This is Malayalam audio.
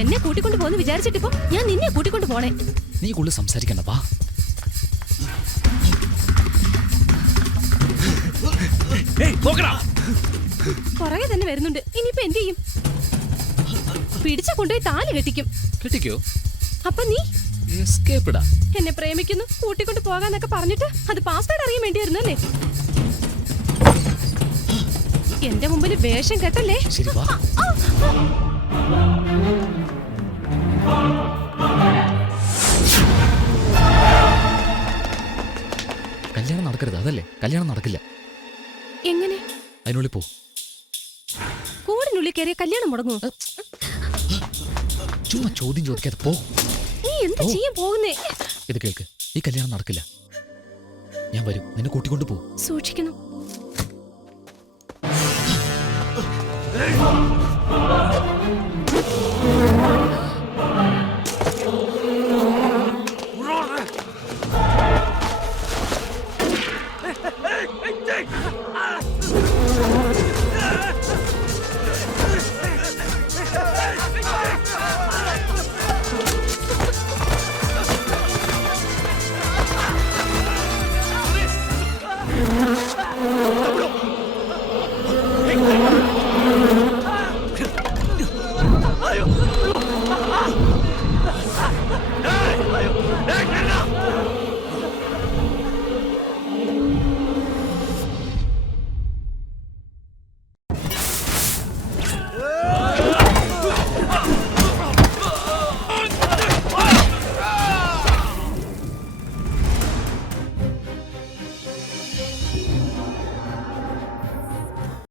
എന്നെ കൂട്ടിക്കൊണ്ട് പോന്ന് വിചാരിച്ചിട്ടിപ്പോ ഞാൻ നിന്നെ കൂട്ടിക്കൊണ്ട് പോണേ. നീ കൂടുതൽ സംസാരിക്കണ്ട, വാ. പുറകെ തന്നെ വരുന്നുണ്ട്. ഇനിയിപ്പോ എന്ത് ചെയ്യും? പിടിച്ച കൊണ്ടുപോയി താലി കെട്ടിക്കും. കെട്ടിക്കോ? അപ്പൊ നീ എസ്കേപ്പ്ടാ. എന്നെ പ്രേമിക്കുന്നു, കൂട്ടിക്കൊണ്ട് പോകാന്നൊക്കെ പറഞ്ഞിട്ട് അത് പാസ്വേഡ് അറിയാൻ വേണ്ടിയായിരുന്നു അല്ലേ? എന്റെ മുമ്പിൽ വേഷം കെട്ടല്ലേ. ശരി, വാ. കല്യാണം നടക്കരുത്, അതല്ലേ? കല്യാണം നടക്കില്ല. എങ്ങനെ? അതിനുള്ളിൽ പോ. കൂടിനുള്ളിൽ കയറിയ കല്യാണം മുടങ്ങുമോ? ചുമ്മാ ചോദ്യം ചോദിക്കാതെ പോ. നീ എന്താ ചെയ്യാൻ പോകുന്നേ? ഇത് കേൾക്ക്, ഈ കല്യാണം നടക്കില്ല. ഞാൻ വരും, നിന്നെ കൂട്ടിക്കൊണ്ട് പോ. സൂക്ഷിക്കണം.